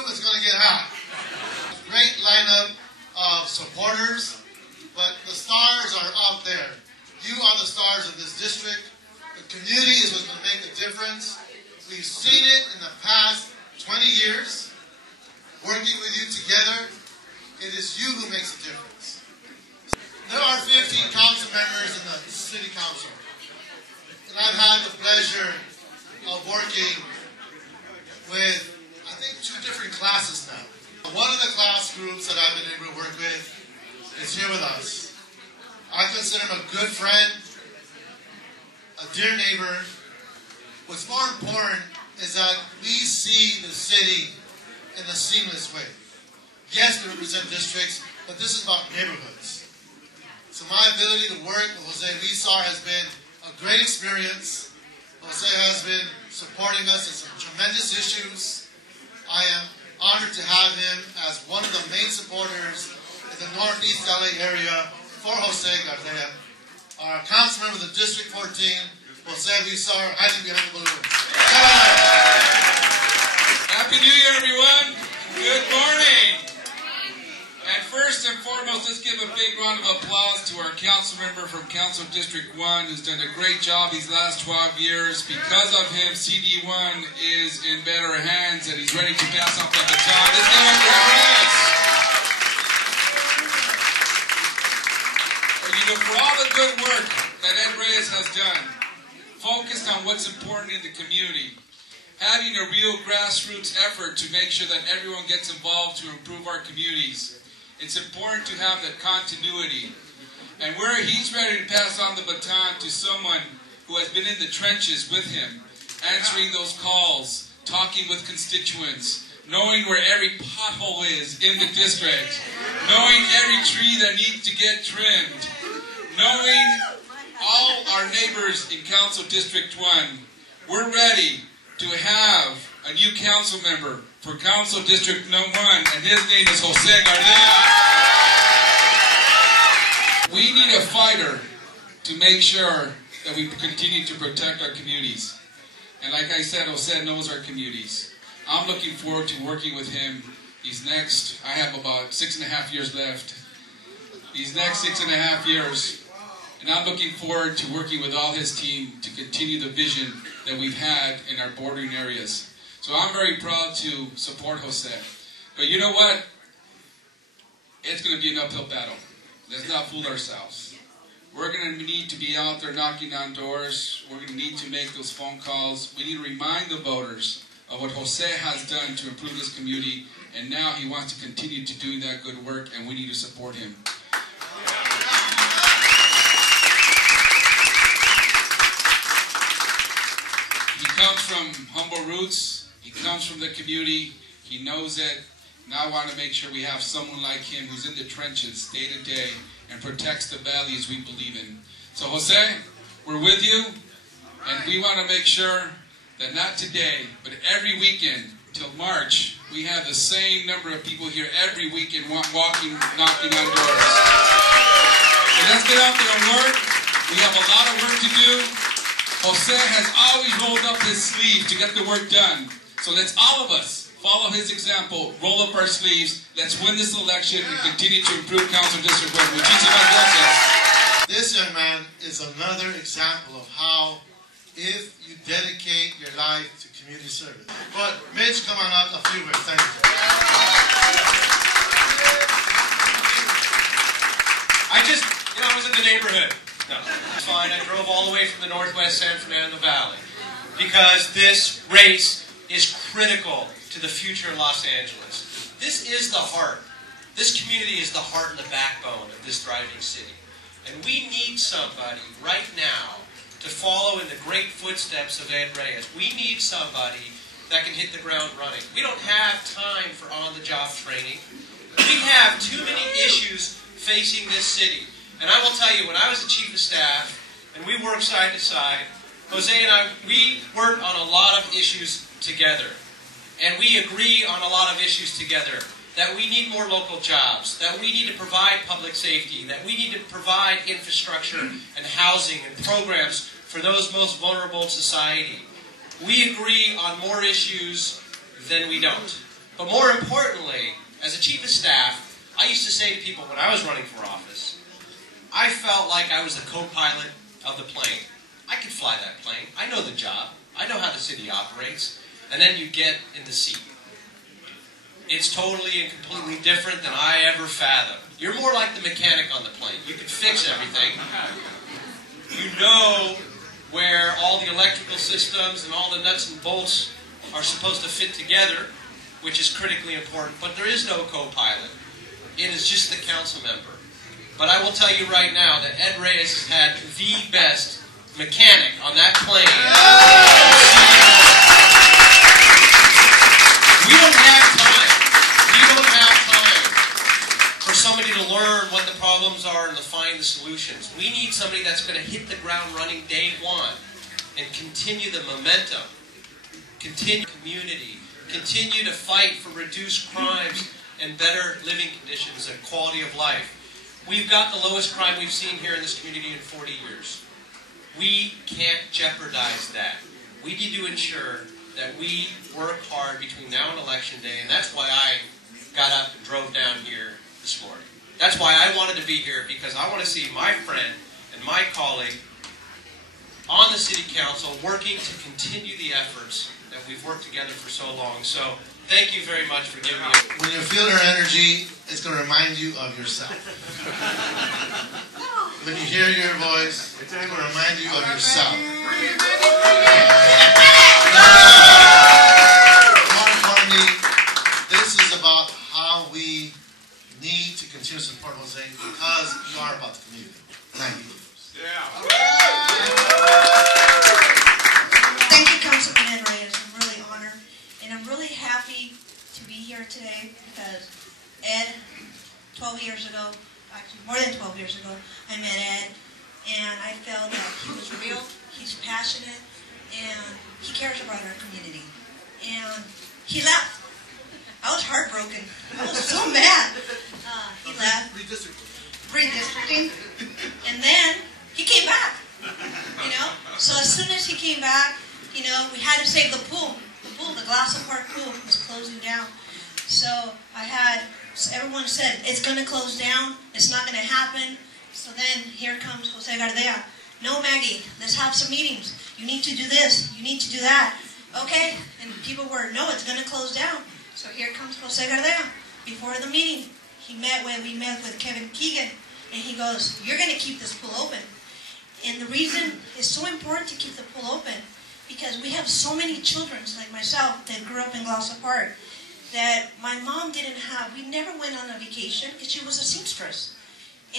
room is going to get hot. Great lineup of supporters, but the stars are out there. You are the stars of this district. The community is what's going to make the difference. We've seen it in the past 20 years. Working with you together, it is you who makes the difference. There are 15 council members in the city council. And I've had the pleasure of working with, I think, 2 different classes now. One of the class groups that I've been able to work with is here with us. I consider him a good friend, a dear neighbor. What's more important is that we see the city in a seamless way. Yes, we represent districts, but this is about neighborhoods. So my ability to work with Jose Luisar has been a great experience. Jose has been supporting us in some tremendous issues. I am honored to have him as one of the main supporters in the Northeast LA area for Jose Gardea. Our council member of the District 14, Jose Luisar, hiding behind the balloons. Happy New Year, everyone. Good morning. And first and foremost, let's give a big round of applause to our council member from Council District 1 who's done a great job these last 12 years. Because of him, CD1 is in better hands and he's ready to pass off the baton. Let's give him a applause. For all the good work that Ed Reyes has done, focused on what's important in the community, having a real grassroots effort to make sure that everyone gets involved to improve our communities. It's important to have that continuity. And where he's ready to pass on the baton to someone who has been in the trenches with him, answering those calls, talking with constituents, knowing where every pothole is in the district, knowing every tree that needs to get trimmed, knowing all our neighbors in Council District 1, we're ready to have a new council member for Council District 1, and his name is Jose Gardea. We need a fighter to make sure that we continue to protect our communities. And like I said, Jose knows our communities. I'm looking forward to working with him these next, I have about 6.5 years left. These next 6.5 years. And I'm looking forward to working with all his team to continue the vision that we've had in our bordering areas. So I'm very proud to support Jose. But you know what? It's going to be an uphill battle. Let's not fool ourselves. We're going to need to be out there knocking on doors. We're going to need to make those phone calls. We need to remind the voters of what Jose has done to improve this community. And now he wants to continue to do that good work, and we need to support him. He comes from humble roots. He comes from the community. He knows it. Now I want to make sure we have someone like him who's in the trenches day to day and protects the values we believe in. So Jose, we're with you, and we want to make sure that not today, but every weekend till March, we have the same number of people here every weekend walking, knocking on doors. So let's get out there and work. We have a lot of work to do. Jose has always rolled up his sleeve to get the work done. So let's all of us follow his example, roll up our sleeves, let's win this election and continue to improve Council District 1. Muchísimas gracias. This young man is another example of how if you dedicate your life to community service. But Mitch, come on up, a few words. Thank you. I was in the neighborhood. No, it's fine. I drove all the way from the northwest San Fernando Valley because this race is critical to the future of Los Angeles. This is the heart. This community is the heart and the backbone of this thriving city. And we need somebody right now to follow in the great footsteps of Ed Reyes. We need somebody that can hit the ground running. We don't have time for on-the-job training. We have too many issues facing this city. And I will tell you, when I was the chief of staff, and we worked side to side, Jose and I, we worked on a lot of issues together. And we agree on a lot of issues together. That we need more local jobs, that we need to provide public safety, that we need to provide infrastructure and housing and programs for those most vulnerable in society. We agree on more issues than we don't. But more importantly, as a chief of staff, I used to say to people when I was running for office, I felt like I was the co-pilot of the plane. I could fly that plane. I know the job. I know how the city operates. And then you get in the seat. It's totally and completely different than I ever fathomed. You're more like the mechanic on the plane. You can fix everything. You know where all the electrical systems and all the nuts and bolts are supposed to fit together, which is critically important. But there is no co-pilot. It is just the council member. But I will tell you right now that Ed Reyes has had the best mechanic on that plane. We don't have time. We don't have time for somebody to learn what the problems are and to find the solutions. We need somebody that's going to hit the ground running day one and continue the momentum, continue community, continue to fight for reduced crimes and better living conditions and quality of life. We've got the lowest crime we've seen here in this community in 40 years. We can't jeopardize that. We need to ensure that we work hard between now and Election Day, and that's why I got up and drove down here this morning. That's why I wanted to be here, because I want to see my friend and my colleague on the City Council working to continue the efforts that we've worked together for so long. So thank you very much for giving me When you feel her energy, it's going to remind you of yourself. When you hear your voice, it's going to remind you of yourself. More importantly, this is about how we need to continue to support Jose, because we are about the community. Thank you. Thank you, Councilman Ed Reyes. I'm really honored, and I'm really happy to be here today because Ed, 12 years ago, actually more than 12 years ago, I met Ed, and I felt that he was real, he's passionate, and he cares about our community. And he left. I was heartbroken. I was so mad. He left. Redistricting. And then he came back. So as soon as he came back, we had to save the pool. The Glass Park pool was closing down. So everyone said, it's going to close down. It's not going to happen. So then here comes Jose Gardea. No, Maggie, let's have some meetings. You need to do this. You need to do that. Okay? And people were, no, it's going to close down. So here comes Jose Gardea. Before the meeting, we met with Kevin Keegan, and he goes, you're going to keep this pool open. And the reason it's so important to keep the pool open, because we have so many children, like myself, that grew up in Glass Park, that my mom didn't have. We never went on a vacation because she was a seamstress.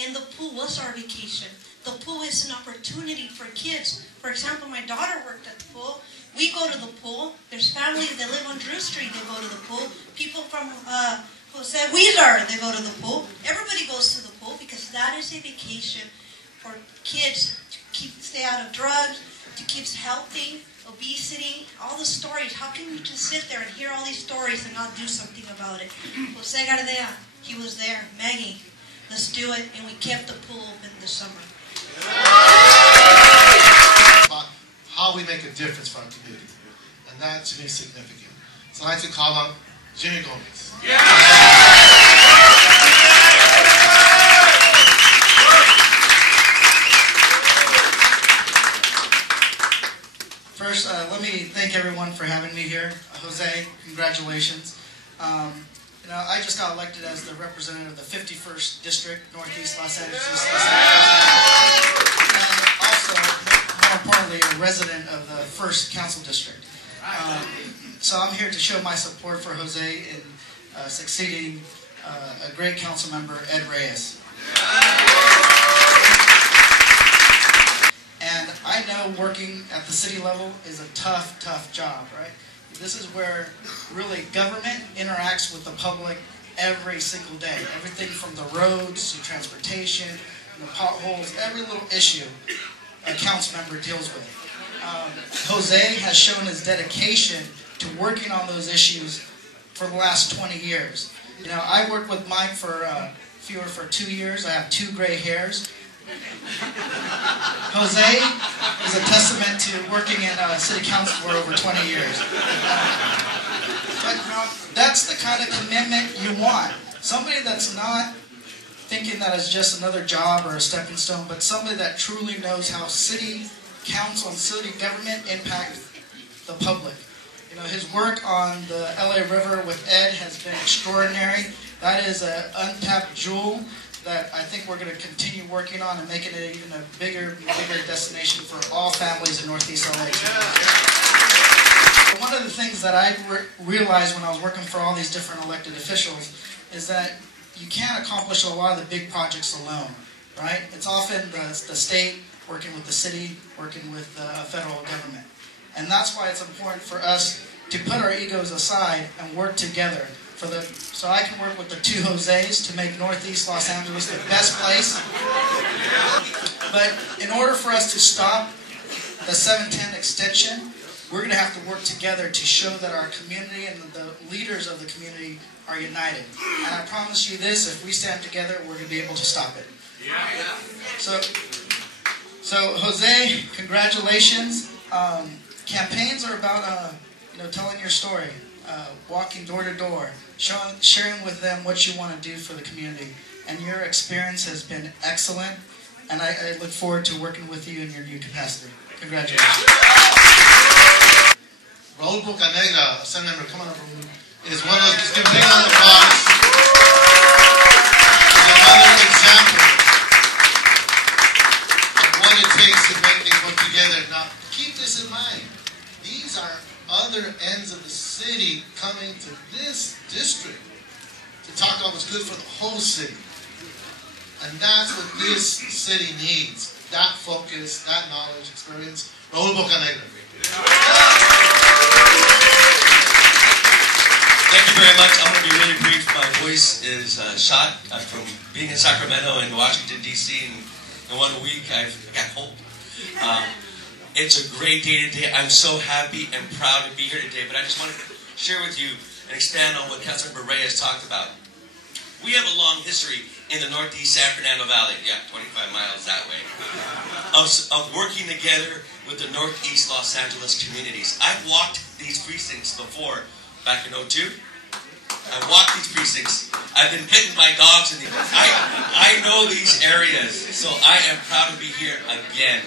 And the pool was our vacation. The pool is an opportunity for kids. For example, my daughter worked at the pool. We go to the pool. There's families that live on Drew Street that go to the pool. People from Jose Huizar, they go to the pool. Everybody goes to the pool because that is a vacation for kids to stay out of drugs, to keep healthy, obesity, all the stories. How can you just sit there and hear all these stories and not do something about it? Jose Gardea, he was there. Maggie, let's do it. And we kept the pool open this summer. About how we make a difference for our community. And that, to me, is significant. So I'd like to call out Jimmy Gomez. First, let me thank everyone for having me here. Jose, congratulations. I just got elected as the representative of the 51st District, Northeast Los Angeles, East Los Angeles. And also, more importantly, a resident of the 1st Council District. So I'm here to show my support for Jose in succeeding a great council member, Ed Reyes. And I know working at the city level is a tough, tough job, right? This is where really government interacts with the public every single day. Everything from the roads to transportation, the potholes, every little issue a council member deals with. Jose has shown his dedication to working on those issues for the last 20 years. I worked with Mike for 2 years. I have 2 gray hairs. Jose is a testament to working in city council for over 20 years. But That's the kind of commitment you want. Somebody that's not thinking that it's just another job or a stepping stone, but somebody that truly knows how city council and city government impact the public. You know, his work on the LA River with Ed has been extraordinary. That is an untapped jewel that I think we're going to continue working on and making it even a bigger destination for all families in Northeast LA. One of the things that I realized when I was working for all these different elected officials is that you can't accomplish a lot of the big projects alone, right? It's often the state working with the city, working with the federal government. And that's why it's important for us to put our egos aside and work together. So I can work with the two Jose's to make Northeast Los Angeles the best place. But in order for us to stop the 710 extension, we're going to have to work together to show that our community and the leaders of the community are united. And I promise you this, if we stand together, we're going to be able to stop it. So Jose, congratulations. Campaigns are about telling your story, walking door to door, sharing with them what you want to do for the community. And your experience has been excellent, and I look forward to working with you in your new capacity. Congratulations. Raul Bocanegra, a Senate member, come on up, is one of those, big on the box. Is another example of what it takes to make things work together. Now, keep this in mind. These are other ends of the city coming to this district to talk about what's good for the whole city. And that's what this city needs. That focus, that knowledge, experience. Raul Bocanegra. Thank you very much. I'm going to be really brief. My voice is shot from being in Sacramento and Washington, D.C. in 1 week. I got cold. It's a great day today. I'm so happy and proud to be here today. But I just wanted to share with you and expand on what Councilmember Reyes talked about. We have a long history in the Northeast San Fernando Valley, 25 miles that way, of working together with the Northeast Los Angeles communities. I've walked these precincts before, back in 2002. I've walked these precincts. I've been bitten by dogs. I know these areas, so I am proud to be here again.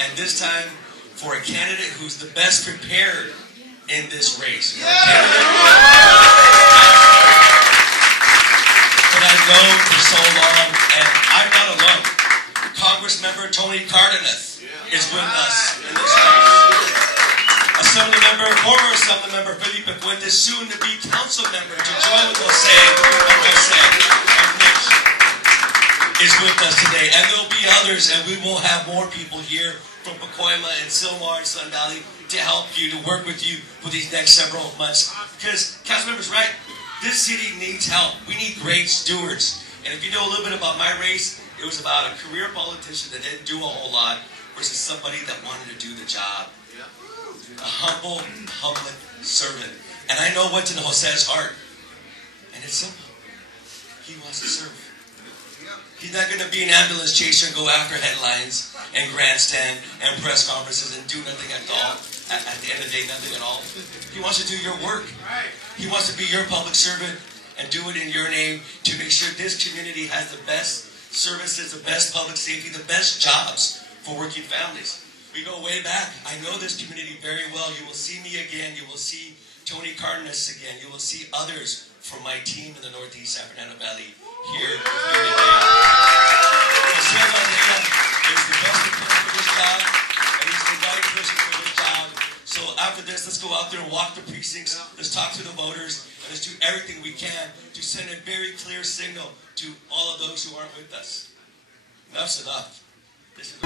And this time for a candidate who's the best prepared in this race. That I've known for so long, and I'm not alone. Congressmember Tony Cardenas is with us in this race. Former Assembly Member Felipe Fuentes, soon to be council member to join with Jose and Mitch, is with us today. And there will be others, and we will have more people here from Pacoima and Silmar and Sun Valley to help you, to work with you for these next several months. Because Councilmember's right. This city needs help. We need great stewards. And if you know a little bit about my race, it was about a career politician that didn't do a whole lot versus somebody that wanted to do the job. A humble public servant. And I know what's in Jose's heart. And it's simple. He wants to serve. He's not going to be an ambulance chaser and go after headlines and grandstand and press conferences and do nothing at all. At the end of the day, nothing at all. He wants to do your work. He wants to be your public servant and do it in your name to make sure this community has the best services, the best public safety, the best jobs for working families. We go way back. I know this community very well. You will see me again. You will see Tony Cardenas again. You will see others from my team in the Northeast San Fernando Valley here today. Jose Gardea is the best person for this job, and he's the right person for this job. So after this, let's go out there and walk the precincts. Let's talk to the voters, and let's do everything we can to send a very clear signal to all of those who aren't with us. Enough's enough. This is